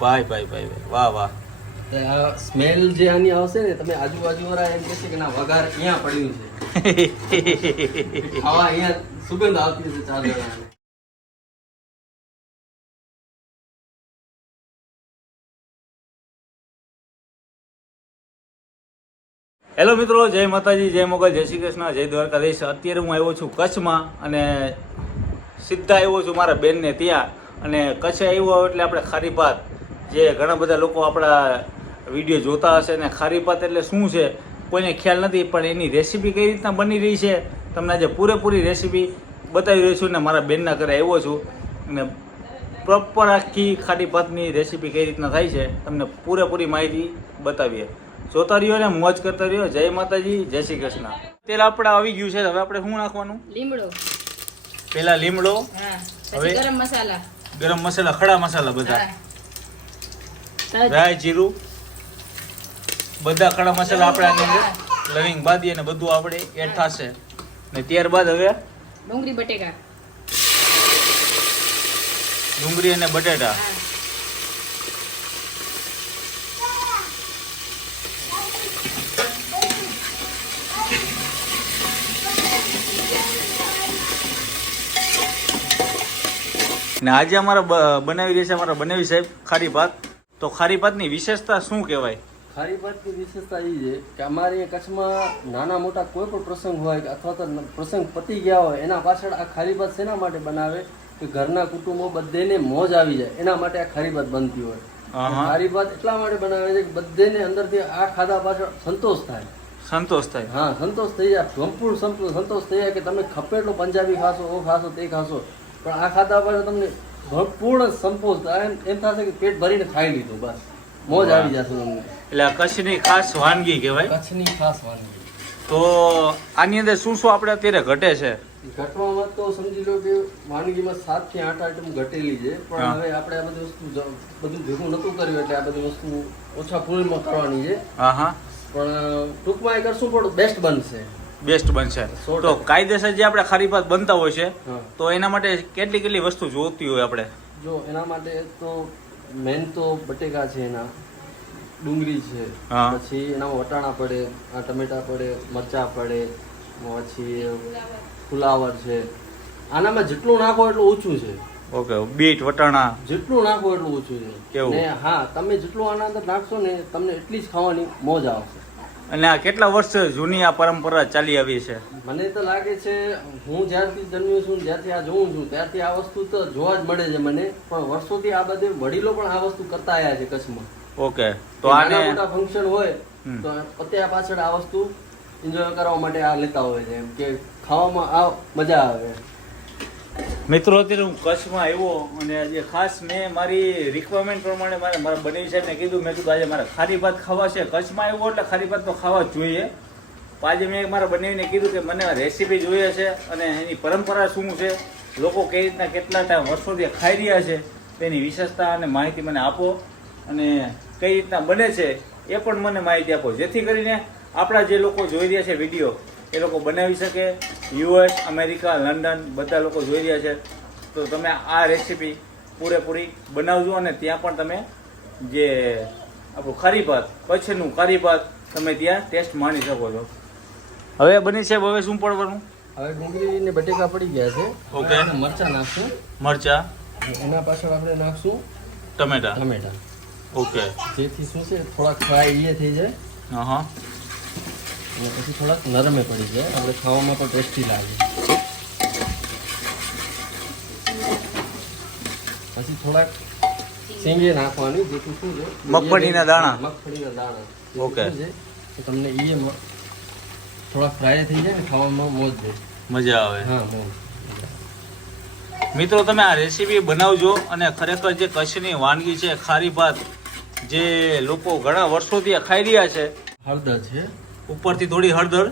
ભાઈ ભાઈ ભાઈ ભાઈ, વાહ વાહ. આ સ્મેલ જે આની આવશે ને, તમે આજુબાજુ વાળા એમ કહેશે કે ના વઘાર અહીંયા પડ્યું છે. ખાવા અહીંયા સુગંધ આવતી હશે ચાર જણાને. હેલો મિત્રો, જય માતાજી, જય મોગલ, જય શ્રી કૃષ્ણ, જય દ્વારકાધીશ. અત્યારે હું આવ્યો છું કચ્છમાં અને સીધા આવ્યો છું મારા બેનને ત્યાં. અને કચ્છ આવ્યો એટલે આપણે ખારી ભાત, જે ઘણા બધા લોકો આપણા વિડીયો જોતા હશે ને ખારી ભાત એટલે શું છે કોઈને ખ્યાલ નથી, પણ એની રેસીપી કઈ રીતના બની રહી છે તમને આજે પૂરેપૂરી રેસીપી બતાવી રહ્યો છું. ને મારા બેનના ઘરે આવ્યો છું અને પ્રોપર આખી ખારી ભાતની રેસીપી કઈ રીતના થાય છે તમને પૂરેપૂરી માહિતી બતાવીએ. જોતા રહ્યો ને મોજ કરતા રહ્યો. જય માતાજી, જય શ્રી કૃષ્ણ. તેલ આપણે આવી ગયું છે. હવે આપણે શું નાખવાનું? લીમડો. પેલા લીમડો, હવે ગરમ મસાલા, ગરમ મસાલા, ખડા મસાલા બધા, રાઈ, જીરું, બધા ખડા મસાલા આપણે આની અંદર લવિંગ બાંધી અને બધું આપણે એડ થશે. ને ત્યારબાદ હવે ડુંગળી બટેકા, ડુંગળી અને બટેટા, ને આજે અમારા બનાવી રહ્યા છે અમારા બનાવી સાહેબ ખારી ભાત. તો ખારી ભાતની વિશેષતા શું કહેવાય? ખારી ભાતની વિશેષતા એ છે કે અમારે અહીંયા કચ્છમાં નાના મોટા કોઈ પણ પ્રસંગ હોય કે અથવા તો પ્રસંગ પતી ગયા હોય, એના પાછળ આ ખારી ભાત શેના માટે બનાવે કે ઘરના કુટુંબો બધેને મોજ આવી જાય એના માટે આ ખારી ભાત બનતી હોય. ખારી ભાત એટલા માટે બનાવે છે કે બધેને અંદરથી આ ખાધા પાછળ સંતોષ થાય. સંતોષ થાય? હા, સંતોષ થઈ જાય, સંપૂર્ણ સંતોષ થઈ જાય કે તમે ખપે એટલો પંજાબી ખાશો, ઓ ખાશો, તે ખાશો, પણ આ ખાધા પાછળ તમને પૂર્ણ સંતોષ થાય. એમ થશે કે પેટ ભરીને ખાઈ લીધું, બસ મોજ આવી જશે તમને. એટલે આ કચ્છની ખાસ વાનગી કહેવાય. કચ્છની ખાસ વાનગી. તો આની અંદર શું શું આપણે અત્યારે ઘટે છે? ઘટવામાં તો સમજી લો કે વાનગીમાં 7 થી 8 આઈટમ ઘટેલી છે, પણ હવે આપણે આ બધી વસ્તુ બધું ભેગું નતું કર્યું એટલે આ બધી વસ્તુ ઓછા ફૂલમાં કરવાની છે. હા, પણ ટૂંકમાં એ કરશું પણ બેસ્ટ બનશે. બેસ્ટ બનશે. તો કાયદેસર જે આપણે ખારી ભાત બનતા હોય છે તો એના માટે કેટલી વસ્તુ જોતી હોય આપણે? જો એના માટે તો મેન તો બટેકા છે, એના ડુંગળી છે, પછી એનામાં વટાણા પડે, આ ટમેટા પડે, મરચા પડે, પછી ફુલાવર છે. આનામાં જેટલું નાખો એટલું ઓછું છે. ઓકે, બીટ, વટાણા જેટલું નાખો એટલું ઓછું છે. કેવું? ને હા, તમે જેટલું આના અંદર નાખશો ને તમને એટલી જ ખાવાની મોજ આવશે. અને આ કેટલા વર્ષ જૂની આ પરંપરા ચાલી આવી છે? મને તો લાગે છે હું જ્યારથી જન્મ્યો છું, જ્યારથી આ જોઉં છું ત્યારથી આ વસ્તુ તો જોવા જ મળે છે મને, પણ વર્ષોથી આ બધે વડીલો પણ આ વસ્તુ કરતા આવ્યા છે કચ્છમાં. ઓકે, તો આને મોટા ફંક્શન હોય તો અત્યારે પાછળ આ વસ્તુ એન્જોય કરવા માટે આ લેતા હોય છે, એમ કે ખાવામાં આ મજા આવે. મિત્રો, અત્યારે હું કચ્છમાં આવ્યો અને આજે ખાસ મેં મારી રિક્વાયરમેન્ટ પ્રમાણે મારા બનાવી સાહેબને કીધું, મેં કીધું આજે મારે ખારી ભાત ખાવા છે. કચ્છમાં આવ્યો એટલે ખારી ભાત તો ખાવા જ જોઈએ. આજે મેં મારા બનાવીને કીધું કે મને રેસીપી જોઈએ છે અને એની પરંપરા શું છે, લોકો કઈ રીતના કેટલા ટાઈમ વર્ષોથી ખાઈ રહ્યા છે તેની વિશેષતા અને માહિતી મને આપો, અને કઈ રીતના બને છે એ પણ મને માહિતી આપો, જેથી કરીને આપણા જે લોકો જોઈ રહ્યા છે વિડીયો એ લોકો બનાવી શકે. US, અમેરિકા, લંડન બધા લોકો જોઈ રહ્યા છે, તો તમે આ રેસીપી પૂરેપૂરી બનાવજો અને ત્યાં પણ તમે જે આપણું ખારી ભાત, કચ્છનું ખારી ભાત તમે ત્યાં ટેસ્ટ માણી શકો છો. હવે બની છે, હવે શું પડવાનું? હવે ડુંગળી ને બટેકા પડી ગયા છે. ઓકે, મરચા નાખશું. મરચા, એના પાછળ આપણે નાખશું ટમેટા. ઓકે, જેથી શું છે થોડાક ફ્રાય થઈ જાય. હા, અને પછી થોડાક નરમે પડી જાય, આપણે ખાવામાં પણ ટેસ્ટી લાગે. પછી થોડાક શેંગે નાખવાની, જેથી શું છે મગફળીના દાણા. ઓકે, તો તમને એ થોડા ફ્રાય થઈ જાય ને ખાવામાં મજા આવે. હા, મોજ. મિત્રો, તમે આ રેસીપી બનાવજો અને ખરેખર જે કચ્છની વાનગી છે ખારી ભાત, જે લોકો ઘણા વર્ષોથી ખાઈ રહ્યા છે. હળદર છે ઉપરથી થોડી હળદર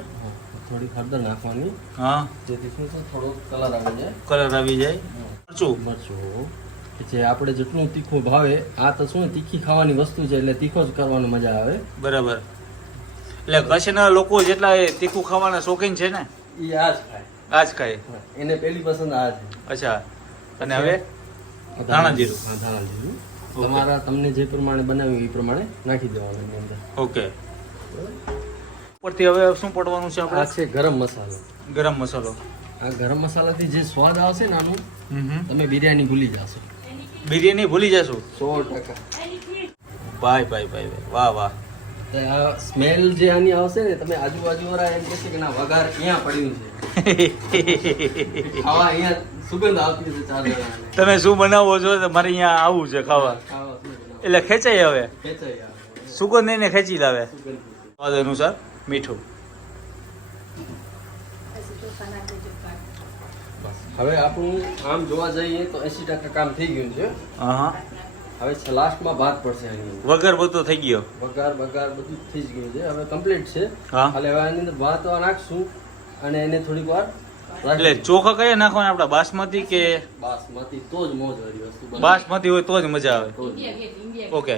નાખવાની. હા, જેથી શું છે થોડો કલર આવી જાય. મરચું જે આપણે જેટલું તીખું ભાવે, આ તો શું તીખી ખાવાની વસ્તુ છે એટલે તીખો જ કરવાની મજા આવે. બરાબર. એટલે કચ્છના લોકો જેટલા તીખું ખાવાના શોખીન છે ને એ આ જ ખાય. એને પેલી પસંદ આ છે. અચ્છા, અને હવે ધાણા જીરું. તમારા તમને જે પ્રમાણે બનાવ્યું એ પ્રમાણે નાખી દેવાનું એની અંદર. ઓકે. ઉપરથી હવે શું પડવાનું છે આ આપણે? છે ગરમ મસાલો. ગરમ મસાલો. આ ગરમ મસાલાથી જે સ્વાદ આવશે ને આનું, હમ. તમે બિરયાની ભૂલી જશો. બિરયાની ભૂલી જશું. 100%. ભાઈ ભાઈ ભાઈ ભાઈ, વાહ વાહ. તો આ સ્મેલ જે આની આવશે ને, તમે આજુબાજુ વાળા એમ કહેશે કે ના વઘાર ક્યાં પડ્યું છે. ખાવા અહીંયા સુગંધ આવતી હશે ચાર જણાને. તમે શું બનાવો છો? મારે અહીંયા આવવું છે ખાવા. ખાવા શું બનાવો? એટલે ખેંચાય હવે, ખેંચાઈ આવે. સુગંધ એને ખેંચી લાવે. સુગંધ. સ્વાદ અનુસાર મીઠું. બસ. હવે આપણું આમ જોવા જઈએ તો 80% કામ થઈ ગયું છે. હા. હવે લાસ્ટમાં ભાત પડશે આની અંદર. વગર બધું થઈ ગયો. વઘાર બધું થઈ જ ગયું છે. હવે કમ્પ્લીટ છે. હા. ખાલી હવે આની અંદર ભાત નાખશું અને એને થોડીક વાર એટલે ચોખા કયા નાખવાના આપડા? બાસમતી કે બાસમતી? તો જ મોજ વાળી વસ્તુ બને. બાસમતી હોય તો જ મજા આવે. તો જ. India gate, India gate. Okay.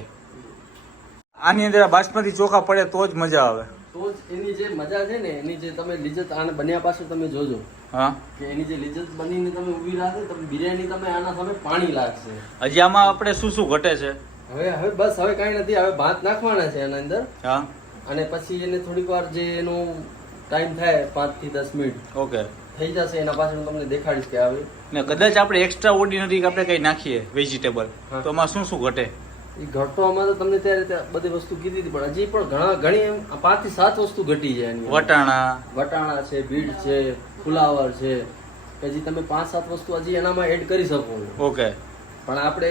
આની અંદર આ બાસમતી ચોખા પડે તો જ મજા આવે. તો જ એની જે મજા છે ને, એની જે તમે લિજ્જત આને બન્યા પાછળ તમે જોજો હા. કે એની જે લિજ્જત બનીને તમે ઊભી રાખે, તમે બિરયાની તમે આના સામે પાણી લાગશે. હજી આમાં આપણે શું શું ઘટે છે? હવે બસ હવે કાંઈ નથી. હવે ભાત નાખવાના છે એના અંદર હા. અને પછી એને થોડીક વાર જે એનો ટાઈમ થાય 5 થી 10 મિનિટ ઓકે. થઈ જશે. એના પાછળ હું તમને દેખાડીશ કે આવે ને કદાચ આપણે એક્સ્ટ્રા ઓર્ડિનરી આપણે કઈ નાખીએ વેજીટેબલ, હા. તો આમાં શું શું ઘટે? એ ઘટવામાં તો તમને ત્યારે બધી વસ્તુ કીધી હતી, પણ હજી પણ ઘણી એમ 5 થી 7 વસ્તુ ઘટી જાય એની અંદર. વટાણા છે, બીટ છે, ફુલાવર છે, હજી તમે 5-7 વસ્તુ હજી એનામાં એડ કરી શકો છો. ઓકે. પણ આપણે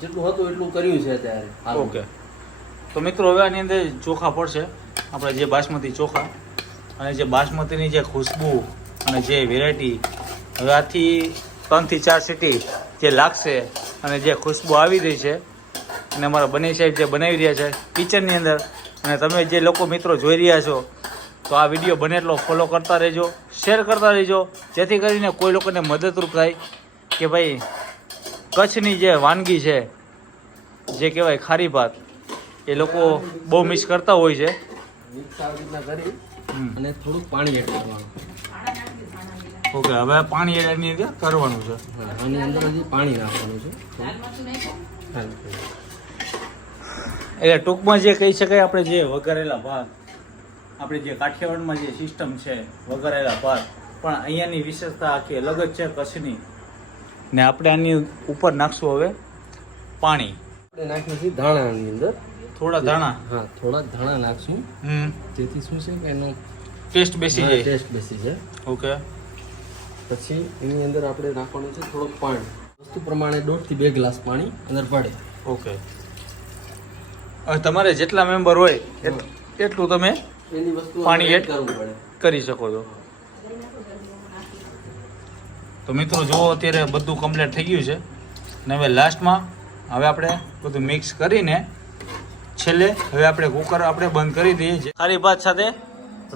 જેટલું હતું એટલું કર્યું છે અત્યારે. ઓકે. તો મિત્રો હવે આની અંદર ચોખા પડશે, આપણે જે બાસમતી ચોખા અને જે બાસમતીની જે ખુશ્બુ અને જે વેરાયટી, હવે આથી 3 થી 4 સીટી જે લાગશે અને જે ખુશ્બુ આવી રહી છે, અને અમારા બની સાહેબ જે બનાવી રહ્યા છે કિચનની અંદર, અને તમે જે લોકો મિત્રો જોઈ રહ્યા છો, તો આ વિડીયો બને એટલો ફોલો કરતા રહેજો, શેર કરતા રહેજો, જેથી કરીને કોઈ લોકોને મદદરૂપ થાય કે ભાઈ કચ્છની જે વાનગી છે, જે કહેવાય ખારી ભાત, એ લોકો બહુ મિસ કરતા હોય છે. મિક્સ આવી રીતના કરી હમ. અને થોડુંક પાણી એડ કરવાનું. ઓકે. હવે પાણી એની અંદર કરવાનું છે. હા, આની અંદર હજી પાણી નાખવાનું છે. લાલ મરચું નાખ્યું? હા. એટલે ટૂંકમાં જે કહી શકાય, આપણે જે વઘારેલા ભાત, આપણે જે કાઠિયાવાડમાં જે સિસ્ટમ છે વઘારેલા ભાત, પણ અહીંયાની વિશેષતા આખી અલગ જ છે કચ્છની. ને આપણે આની ઉપર નાખશું હવે પાણી, આપણે નાખ્યું છે ધાણાની અંદર. થોડા ધાણા. હા, થોડા ધાણા નાખશું, જેથી શું છે કે એનો ટેસ્ટ બેસી જાય. ટેસ્ટ બેસી જાય. ઓકે. પછી એની અંદર આપણે નાખવાનું છે થોડુંક પાણી. વસ્તુ પ્રમાણે 1.5 થી 2 ગ્લાસ પાણી અંદર પડે. ઓકે. હવે તમારે જેટલા મેમ્બર હોય એટલું તમે એની વસ્તુ પાણી એડ કરવું પડે. કરી શકો છો. તો મિત્રો જુઓ, અત્યારે બધું કમ્પ્લીટ થઈ ગયું છે, ને હવે લાસ્ટમાં હવે આપણે બધું મિક્સ કરીને છેલ્લે હવે આપણે કુકર આપણે બંધ કરી દઈએ છીએ. ખારી ભાત સાથે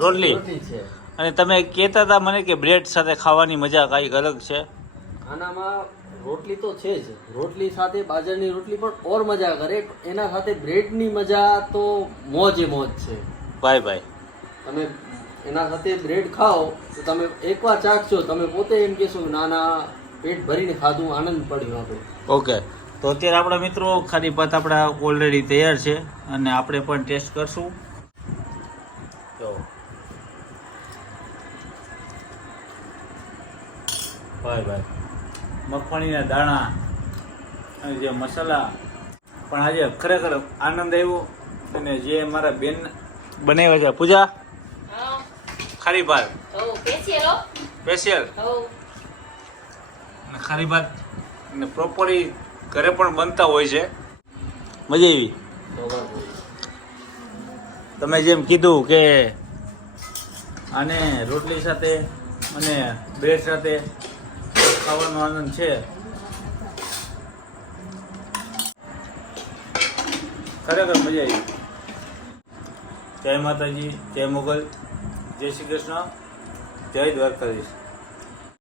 રોટલી. રોટી છે. અને તમે કહેતા હતા મને કે બ્રેડ સાથે ખાવાની મજા કાંઈક અલગ છે. આનામાં રોટલી તો છે જ. રોટલી સાથે બાજરાની રોટલી પણ ઓર મજા કરે. એના સાથે બ્રેડની મજા તો મોજે મોજ છે. ભાઈ ભાઈ, તમે એના સાથે બ્રેડ ખાઓ તો તમે એકવાર ચાખશો, તમે પોતે એમ કહેશો ના ના પેટ ભરીને ખાધું, આનંદ પડ્યો આપણે. ઓકે. તો અત્યારે આપણા મિત્રો ખારી ભાત આપણા ઓલરેડી તૈયાર છે, અને આપણે પણ ટેસ્ટ કરશું. તો ભાઈ ભાઈ, મગફળીના દાણા અને જે મસાલા, પણ આજે ખરેખર આનંદ આવ્યો. અને જે મારા બેન બનાવ્યા છે પૂજા ખારી ભાત સ્પેશિયલ, અને ખારી ભાત અને પ્રોપરલી ઘરે પણ બનતા હોય છે. મજા આવી. તમે જેમ કીધું કે આને રોટલી સાથે અને બ્રેડ સાથે ખાવાનો આનંદ છે. ખરેખર મજા આવી. જય માતાજી, જય મોગલ, જય શ્રી કૃષ્ણ, જય દ્વારકાધીશ.